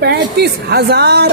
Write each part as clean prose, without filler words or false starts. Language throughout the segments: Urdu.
35,000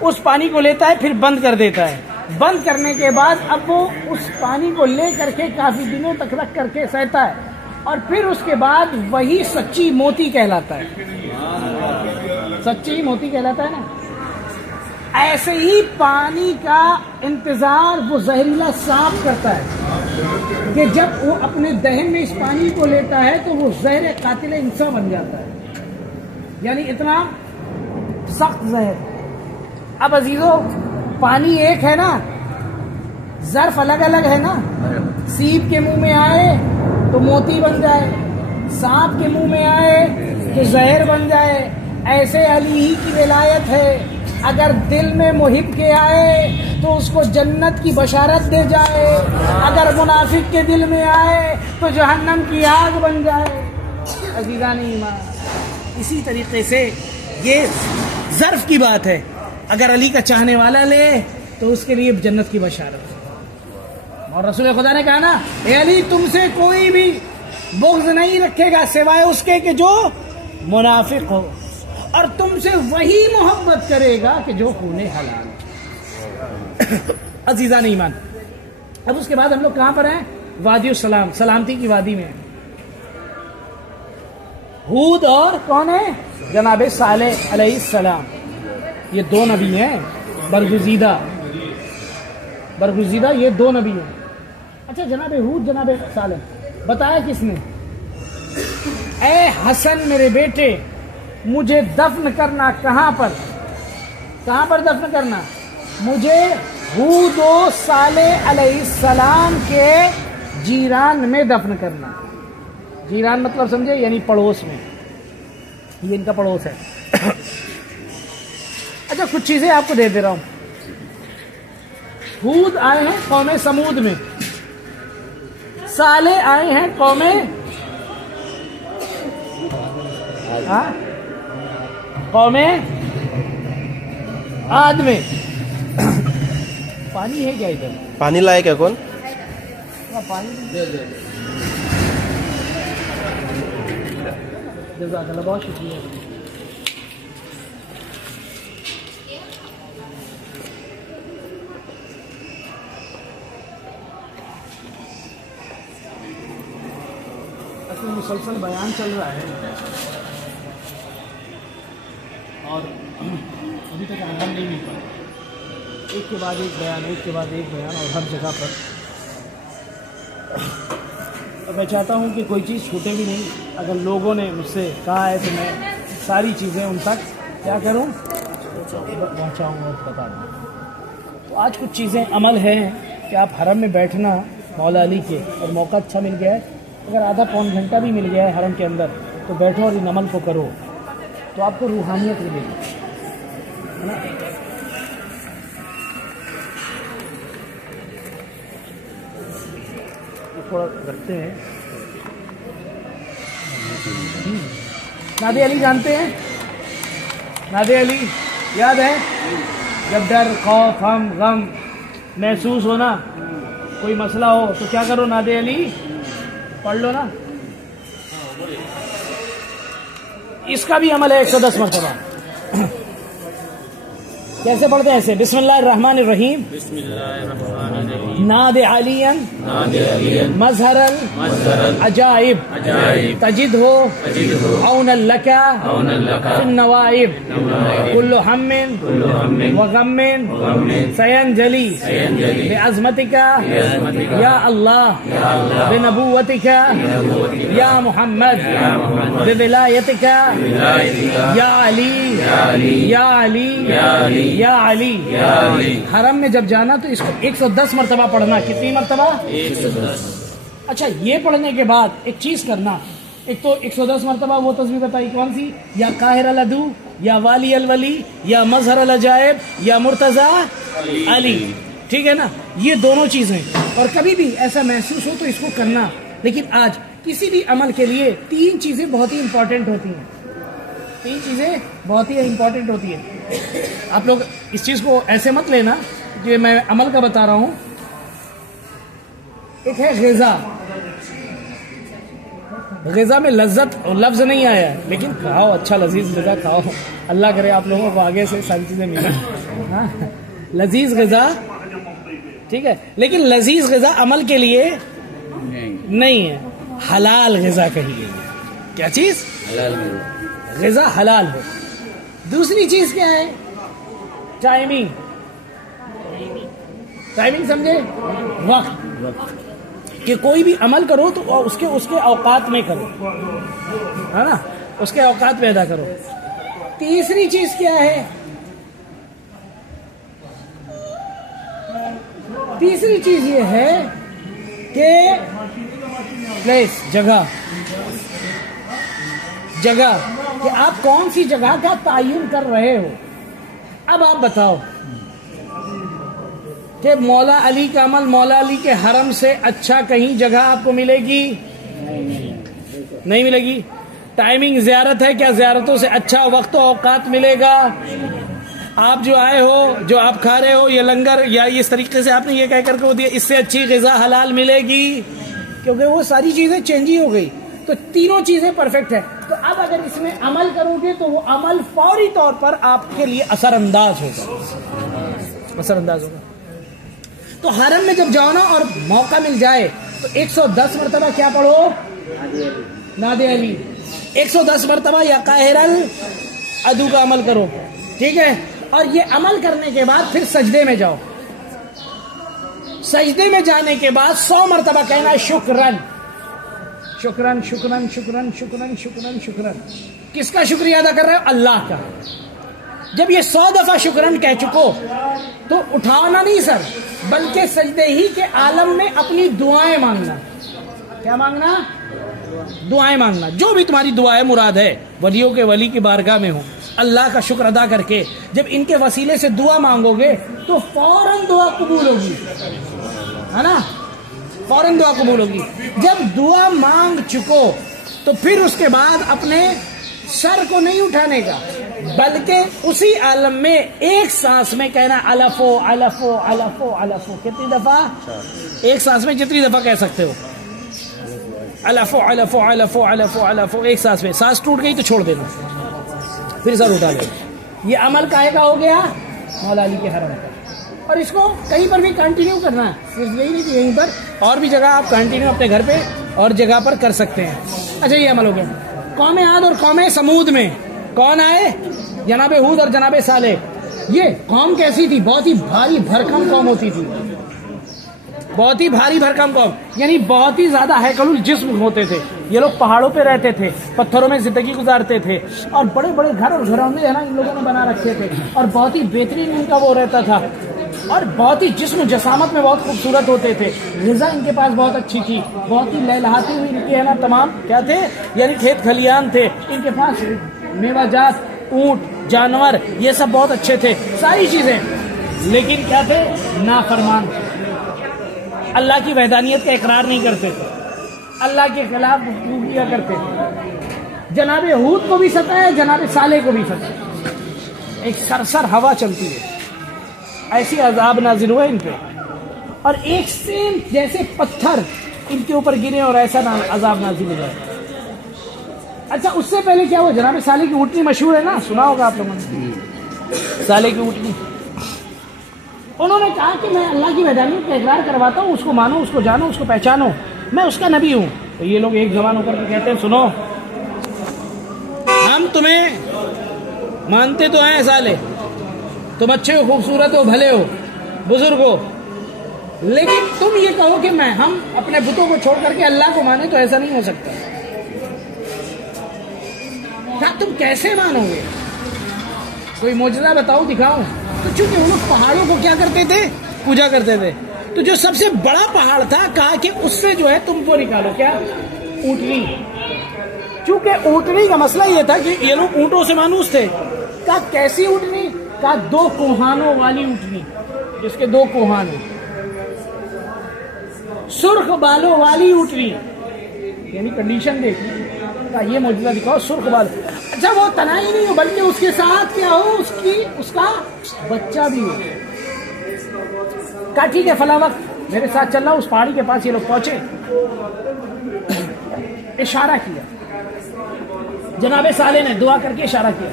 اس پانی کو لیتا ہے پھر بند کر دیتا ہے. بند کرنے کے بعد اب وہ اس پانی کو لے کر کے کافی دنوں تک رکھ کر کے سہتا ہے اور پھر اس کے بعد وہی سچی موتی کہلاتا ہے. سچی موتی کہلاتا ہے نا. ایسے ہی پانی کا انتظار وہ زہریلا سانپ کرتا ہے کہ جب وہ اپنے دہن میں اس پانی کو لیتا ہے تو وہ زہر قاتل انسان بن جاتا ہے. یعنی اتنا سخت زہر. اب عزیزو پانی ایک ہے نا, ظرف الگ الگ ہے نا. سیپ کے منہ میں آئے تو موتی بن جائے, سانپ کے منہ میں آئے تو زہر بن جائے. ایسے علی ہی کی ولایت ہے, اگر دل میں محب کے آئے تو اس کو جنت کی بشارت دے جائے, اگر منافق کے دل میں آئے تو جہنم کی آگ بن جائے. عزیزان ایمان, اسی طریقے سے یہ ظرف کی بات ہے. اگر علی کا چاہنے والا لے تو اس کے لیے جنت کی بشارت. اور رسول خدا نے کہا نا, اے علی تم سے کوئی بھی بغض نہیں رکھے گا سوائے اس کے کہ جو منافق ہو, اور تم سے وہی محبت کرے گا کہ جو خون حلال. عزیزان ایمان, اب اس کے بعد ہم لوگ کہاں پر ہیں؟ وادی السلام, سلامتی کی وادی میں. ہود اور کون ہے؟ جناب صالح علیہ السلام. یہ دو نبی ہیں برگزیدہ یہ دو نبی ہیں. اچھا جناب ہود جناب صالح بتایا کس نے؟ اے حسن میرے بیٹے مجھے دفن کرنا کہاں پر دفن کرنا؟ مجھے ہود و صالح علیہ السلام کے جیران میں دفن کرنا. جیران مطلب سمجھے, یعنی پڑوس میں. یہ ان کا پڑوس ہے. اچھا کچھ چیزیں آپ کو دے دے رہا ہوں. ہود آئے ہیں قوم سمود میں, صالح آئے ہیں قوم عاد میں. پانی ہے کیا ادھر؟ پانی لائے کیا کون؟ پانی دے دے. جزاک اللہ, بہت شکریہ. اصل مسلسل بیان چل رہا ہے اور ابھی تک آرام نہیں مل پایا. ایک کے بعد ایک بیان اور ہر جگہ پر. میں چاہتا ہوں کہ کوئی چیز چھوٹے بھی نہیں. اگر لوگوں نے مجھ سے کہا ہے تو میں ساری چیزیں ان تک کیا کروں, پہنچاؤں اور بتا دوں. تو آج کچھ چیزیں عمل ہیں کہ آپ حرم میں بیٹھنا مولا علی کے, اور موقع اچھا مل گیا ہے, اگر آدھا پون گھنٹہ بھی مل گیا ہے حرم کے اندر تو بیٹھو اور ان عمل کو کرو تو آپ کو روحانیت ملے گی, ہے نا. تھوڑا رکھتے ہیں. نادی علی جانتے ہیں؟ نادی علی یاد ہے؟ جب ڈر, خوف, غم محسوس ہونا, کوئی مسئلہ ہو تو کیا کرو؟ نادی علی پڑھ لو نا. اس کا بھی عمل ہے 110 مرتبہ. کیسے پڑھتے ہیں ایسے؟ بسم اللہ الرحمن الرحیم. ناد علیاً مظہر العجائب تجد ہو عون لکا فی النوائب کل ہم وغم سینجلی بعظمتک یا اللہ بنبوتک یا محمد بولایتک یا علی یا علی یا علی. حرم میں جب جانا تو اس کو 110 مرتبہ پڑھنا. کتنی مرتبہ؟ 110. اچھا یہ پڑھنے کے بعد ایک چیز کرنا. ایک تو 110 مرتبہ وہ تسبیح بتائی, کون سی؟ یا قاہر العدو, یا والی الولی, یا مظہر العجائب, یا مرتضی علی. ٹھیک ہے نا, یہ دونوں چیزیں. اور کبھی بھی ایسا محسوس ہو تو اس کو کرنا. لیکن آج کسی بھی عمل کے لیے 3 چیزیں بہت ہی امپورٹنٹ ہوتی ہیں. 3 چیزیں بہت ہی امپورٹنٹ ہوتی ہیں. آپ لوگ اس چیز کو ایسے مت لینا کہ میں عمل کا بتا رہا ہوں. ایک ہے غذا, غذا میں لذت لفظ نہیں آیا ہے، لیکن کھاؤ، اچھا لذیذ غذا کھاؤ، اللہ کرے آپ لوگوں کو آگے سے ساری چیزیں ملیں. ہاں لذیذ غذا ٹھیک ہے، لیکن لذیذ غذا عمل کے لیے نہیں ہے، حلال غذا کہیے. کیا چیز؟ غذا حلال ہو. دوسری چیز کیا ہے؟ ٹائمنگ. ٹائمنگ سمجھے؟ وقت. کہ کوئی بھی عمل کرو تو اس کے اوقات میں کرو، ہے نا، اس کے اوقات میں ادا کرو. تیسری چیز کیا ہے؟ تیسری چیز یہ ہے کہ پلیس، جگہ کہ آپ کون سی جگہ کا تعین کر رہے ہو. اب آپ بتاؤ کہ مولا علی کا عمل مولا علی کے حرم سے اچھا کہیں جگہ آپ کو ملے گی؟ نہیں ملے گی. ٹائمنگ زیارت ہے، کیا زیارتوں سے اچھا وقت و اوقات ملے گا؟ آپ جو آئے ہو، جو آپ کھا رہے ہو، یہ لنگر یا اس طریقے سے آپ نے یہ کہہ کر کے دیا، اس سے اچھی غذا حلال ملے گی؟ کیونکہ وہ ساری چیزیں چینج ہی ہو گئی. تو تینوں چیزیں پرفیکٹ ہے. تو اب اگر اس میں عمل کرو گے تو وہ عمل فوری طور پر آپ کے لیے اثر انداز ہوگا. تو حرم میں جب جاؤ نا اور موقع مل جائے تو 110 مرتبہ کیا پڑھو؟ ناد علی. 110 مرتبہ یا قاہر العدو کا عمل کرو، ٹھیک ہے. اور یہ عمل کرنے کے بعد پھر سجدے میں جاؤ. سجدے میں جانے کے بعد 100 مرتبہ کہنا ہے شکرن شکرن شکرن شکرن شکرن شکرن شکرن. کس کا شکریہ ادا کر رہے ہو؟ اللہ کا. جب یہ 100 دفعہ شکرن کہہ چکو تو اٹھانا نہیں سر، بلکہ سجدے ہی کے عالم میں اپنی دعائیں مانگنا. کیا مانگنا؟ دعائیں مانگنا. جو بھی تمہاری دعائیں مراد ہے، ولیوں کے ولی کی بارگاہ میں ہو، اللہ کا شکر ادا کر کے جب ان کے وسیلے سے دعا مانگو گے تو فوراً دعا قبول ہوگی، ہے نا، فوراً دعا قبول ہوگی. جب دعا مانگ چکو تو پھر اس کے بعد اپنے سر کو نہیں اٹھانے کا، بلکہ اسی عالم میں ایک سانس میں کہنا الفو الفو الفو الفو. کتنی دفعہ؟ ایک سانس میں جتنی دفعہ کہہ سکتے ہو. الفو الفو الفو الفو الفو. ایک سانس میں. سانس ٹوٹ گئی تو چھوڑ دینا، پھر سر اٹھا لینا. یہ عمل کائے کا ہو گیا؟ مولا علی کے حرم کا. اور اس کو کہیں پر بھی کنٹینیو کرنا ہے، صرف یہی نہیں کہ یہیں پر، اور بھی جگہ آپ کنٹینیو اپنے گھر پہ اور جگہ پر کر سکتے ہیں. اچھا یہ عمل ہو گیا. قوم عاد اور قوم سمود میں کون آئے؟ جناب ہود اور جناب صالح. یہ قوم کیسی تھی؟ بہت ہی بھاری بھرکم قوم ہوتی تھی، بہت ہی بھاری بھرکم قوم، یعنی بہت ہی زیادہ ہیکل الجسم ہوتے تھے. یہ لوگ پہاڑوں پہ رہتے تھے، پتھروں میں زندگی گزارتے تھے، اور بڑے بڑے گھر اور گھرونے ان لوگوں نے بنا رکھے تھے، اور بہت ہی بہترین ان کا وہ رہتا تھا، اور بہت ہی جسم جسامت میں بہت خوبصورت ہوتے تھے. غذا ان کے پاس بہت اچھی تھی، بہت ہی لہلہاتی ہوئی ان کی ہے نا تمام کیا تھے، یعنی کھیت کھلیان تھے ان کے پاس، میوہ جات، اونٹ، جانور، یہ سب بہت اچھے تھے، ساری چیزیں. لیکن کیا تھے؟ نافرمان. اللہ کی وحدانیت کا اقرار نہیں کرتے تھے، اللہ کے خلاف گفتگو کیا کرتے تھے. جناب ہود کو بھی ستایا، جناب صالح کو بھی ستایا. ایک سرسر ہوا چلتی ہے، ایسی عذاب نازل ہوئے ان پہ، اور ایک سیم جیسے پتھر ان کے اوپر گرے اور ایسا عذاب نازل ہو جائے. اچھا اس سے پہلے کیا ہوا؟ جناب صالح کی اونٹنی مشہور ہے نا، سنا ہوگا آپ لوگوں نے، صالح کی اونٹنی. انہوں نے کہا کہ میں اللہ کی وحدانیت کا اقرار کرواتا ہوں، اس کو مانو، اس کو جانو، اس کو پہچانو، میں اس کا نبی ہوں. تو یہ لوگ ایک زبان ہو کر کے کہتے ہیں سنو، ہم تمہیں مانتے تو ہیں صالح، تم اچھے ہو، خوبصورت ہو، بھلے ہو، بزرگ ہو، لیکن تم یہ کہو کہ ہم اپنے بتوں کو چھوڑ کر کے اللہ کو مانیں تو ایسا نہیں ہو سکتا. کیا تم کیسے مانو گے؟ کوئی معجزہ بتاؤ، دکھاؤ. تو چونکہ وہ لوگ پہاڑوں کو کیا کرتے تھے؟ پوجا کرتے تھے. تو جو سب سے بڑا پہاڑ تھا کہا کہ اس سے جو ہے تم وہ نکالو، کیا؟ اونٹنی. چونکہ اونٹنی کا مسئلہ یہ تھا کہ یہ لوگ اونٹوں سے مانوس تھے. کہا کیسی اونٹنی؟ کہا 2 کوہانوں والی اونٹنی، جس کے 2 کوہان ہیں. سرخ بالوں والی اونٹنی، یعنی کنڈیشن دیکھی. کہا یہ معجزہ دکھاؤ، سرخ بال. اچھا وہ تنا ہی نہیں ہو بلکہ اس کے ساتھ کیا ہو؟ اس کا بچہ بھی ہو. کہا ٹھیک ہے، فلاں وقت میرے ساتھ چل رہا ہوں. اس پہاڑی کے پاس یہ لوگ پہنچے. اشارہ کیا، جناب صالح نے دعا کر کے اشارہ کیا،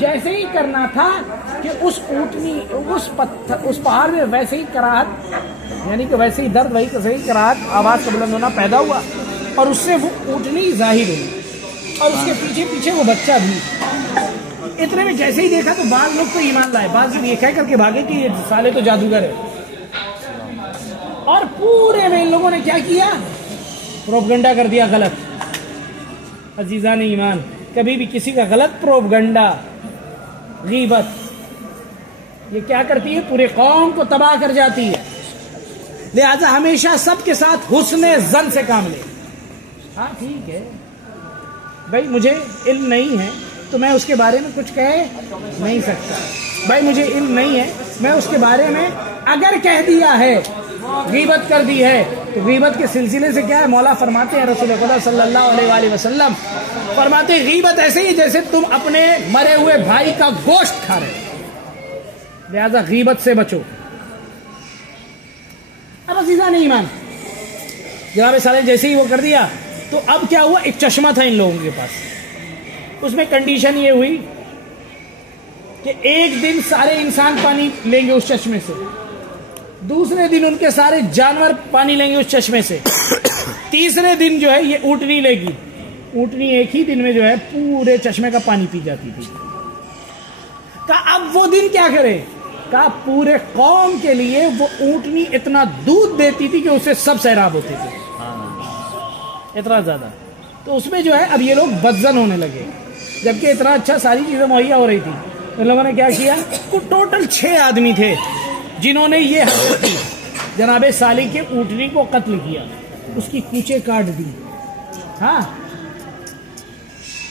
جیسے ہی کرنا تھا کہ اس اونٹنی اس پتھر اس پہاڑ میں ویسے ہی کراہت، یعنی کہ ویسے ہی درد، ویسے ہی کراہت، آواز کا بلند ہونا پیدا ہوا اور اس سے وہ اونٹنی ظاہر ہوئی اور اس کے پیچھے پیچھے وہ بچہ بھی۔ اتنے میں جیسے ہی دیکھا تو بعض لوگ تو ایمان لائے، بعض یہ کہہ کر کے بھاگے کہ یہ صالح تو جادوگر ہے، اور پورے میں ان لوگوں نے کیا کیا؟ پروپگنڈا کر دیا غلط۔ عزیزان ایمان، کبھی بھی کسی کا غلط پروپگنڈا، غیبت، یہ کیا کرتی ہے؟ پورے قوم کو تباہ کر جاتی ہے۔ لہذا ہمیشہ سب کے ساتھ حسن ظن سے کام لے۔ ہاں ٹھیک ہے بھائی، مجھے علم نہیں ہے تو میں اس کے بارے میں کچھ کہہ نہیں سکتا، بھائی مجھے علم نہیں ہے، میں اس کے بارے میں اگر کہہ دیا ہے، غیبت کر دی ہے، تو غیبت کے سلسلے سے کیا ہے؟ مولا فرماتے ہیں، رسول خدا صلی اللہ علیہ وآلہ وسلم فرماتے ہیں غیبت ایسے ہی جیسے تم اپنے مرے ہوئے بھائی کا گوشت کھا رہے، لہذا غیبت سے بچو۔ اب عزیزان ایمان، جناب صالح جیسے ہی وہ کر دیا تو اب کیا ہوا؟ ایک چشمہ تھا ان لوگوں کے پاس، اس میں کنڈیشن یہ ہوئی کہ ایک دن سارے انسان پانی لیں گے اس چشمے سے، دوسرے دن ان کے سارے جانور پانی لیں گے اس چشمے سے، تیسرے دن جو ہے یہ اونٹنی لے گی، اونٹنی ایک ہی دن میں جو ہے پورے چشمے کا پانی پی جاتی تھی۔ کہا اب وہ دن کیا کرے؟ کہا پورے قوم کے لیے وہ اونٹنی اتنا دودھ دیتی تھی کہ اس سے سب سیراب ہوتے تھے، اتنا زیادہ۔ تو اس میں جو ہے اب یہ لوگ بدزن ہونے لگے، جبکہ اتنا اچھا ساری چیزیں مہیا ہو رہی تھی۔ ان لوگوں نے کیا کیا؟ وہ ٹوٹل 6 آدمی تھے جنہوں نے یہ حرکت کی، جناب صالح کے اونٹنی کو قتل کیا، اس کی کوچے کاٹ دی۔ ہاں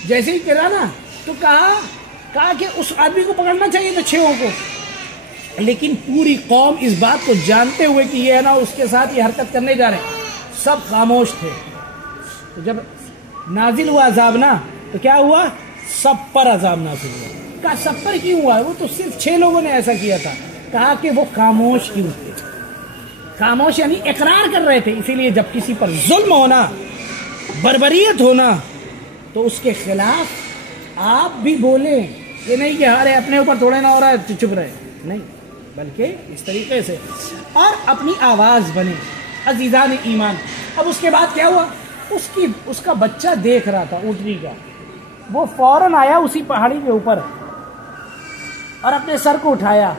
جیسے ہی کرا نا تو کہا کہ اس آدمی کو پکڑنا چاہیے تھا 6 کو، لیکن پوری قوم اس بات کو جانتے ہوئے کہ یہ ہے نا اس کے ساتھ یہ حرکت کرنے جا رہے ہیں، سب خاموش تھے۔ تو جب نازل ہوا عذاب نا تو کیا ہوا؟ سب پر عذاب نازل ہوا۔ کہا سب پر کیوں ہوا؟ وہ تو صرف 6 لوگوں نے ایسا کیا تھا۔ کہا کہ وہ خاموش کیوں تھے؟ خاموش یعنی اقرار کر رہے تھے، اسی لیے جب کسی پر ظلم ہونا، بربریت ہونا، تو اس کے خلاف آپ بھی بولیں، یہ نہیں کہ ارے اپنے اوپر تھوڑے نہ ہو رہا ہے چپ رہے، نہیں، بلکہ اس طریقے سے اور اپنی آواز بنے۔ عزیزان ایمان، اب اس کے بعد کیا ہوا؟ اس کا بچہ دیکھ رہا تھا اونٹنی کا، وہ فوراً آیا اسی پہاڑی کے اوپر اور اپنے سر کو اٹھایا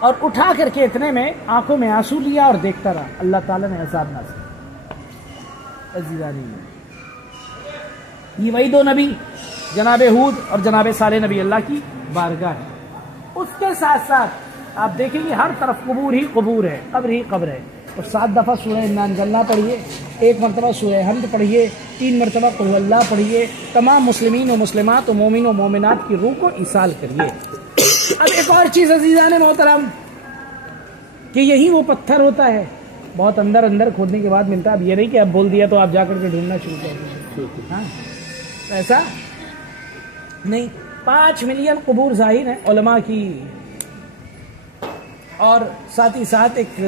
اور اٹھا کر کے اتنے میں آنکھوں میں آنسو لیا اور دیکھتا رہا۔ اللہ تعالیٰ نے عذاب نازل کیا۔ عزیزان ایمان، یہ وہی 2 نبی جناب ہود اور جناب صالح نبی اللہ کی بارگاہ ہے۔ اس کے ساتھ ساتھ آپ دیکھیں گے ہر طرف قبور ہی قبور ہے، قبر ہی قبر ہے۔ اور 7 دفعہ سورہ انا انزلنا پڑھیے، 1 مرتبہ سورہ حمد پڑھیے، 3 مرتبہ قل هو اللہ پڑھیے، تمام مسلمین و مسلمات و مومن و مومنات کی روح کو ایصال کریے۔ اب ایک اور چیز عزیزان محترم، کہ یہی وہ پتھر ہوتا ہے، بہت اندر اندر کھودنے کے بعد ملتا ہے۔ اب یہ نہیں کہ اب بول دیا تو آپ جا کر کے ڈھونڈنا شروع کر دیں، ہاں ایسا نہیں۔ 5 ملین قبور ظاہر ہیں علماء کی، اور ساتھ ہی ساتھ ایک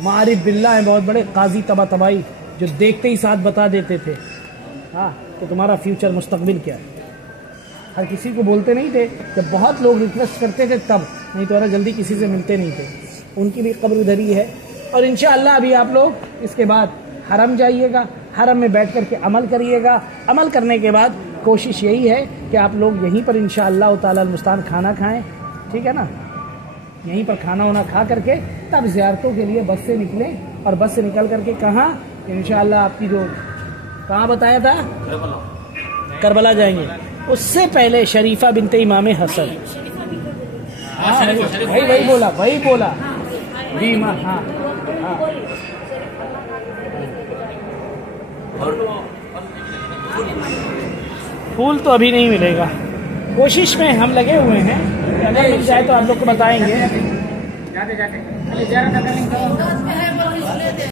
معارف باللہ ہیں بہت بڑے قاضی طباطبائی، جو دیکھتے ہی ساتھ بتا دیتے تھے ہاں کہ تمہارا فیوچر مستقبل کیا ہے۔ ہر کسی کو بولتے نہیں تھے، جب بہت لوگ ریکویسٹ کرتے تھے تب، نہیں تو جلدی کسی سے ملتے نہیں تھے۔ ان کی بھی قبر ادھر ہی ہے۔ اور انشاءاللہ ابھی آپ لوگ اس کے بعد حرم جائیے گا، حرم میں بیٹھ کر کے عمل کریے گا۔ عمل کرنے کے بعد کوشش یہی ہے کہ آپ لوگ یہیں پر انشاءاللہ تعالی المستعان کھانا کھائیں، ٹھیک ہے نا، یہیں پر کھانا وانا کھا کر کے تب زیارتوں کے لیے بس سے نکلیں، اور بس سے نکل کر کے کہاں؟ انشاءاللہ آپ کی جو کہاں بتایا تھا کربلا جائیں گے، اس سے پہلے شریفہ بنت امام حسن، وہی بولا جی ماں، ہاں پھول تو ابھی نہیں ملے گا، کوشش میں ہم لگے ہوئے ہیں کہ اگر مل جائے تو آپ لوگ کو بتائیں گے۔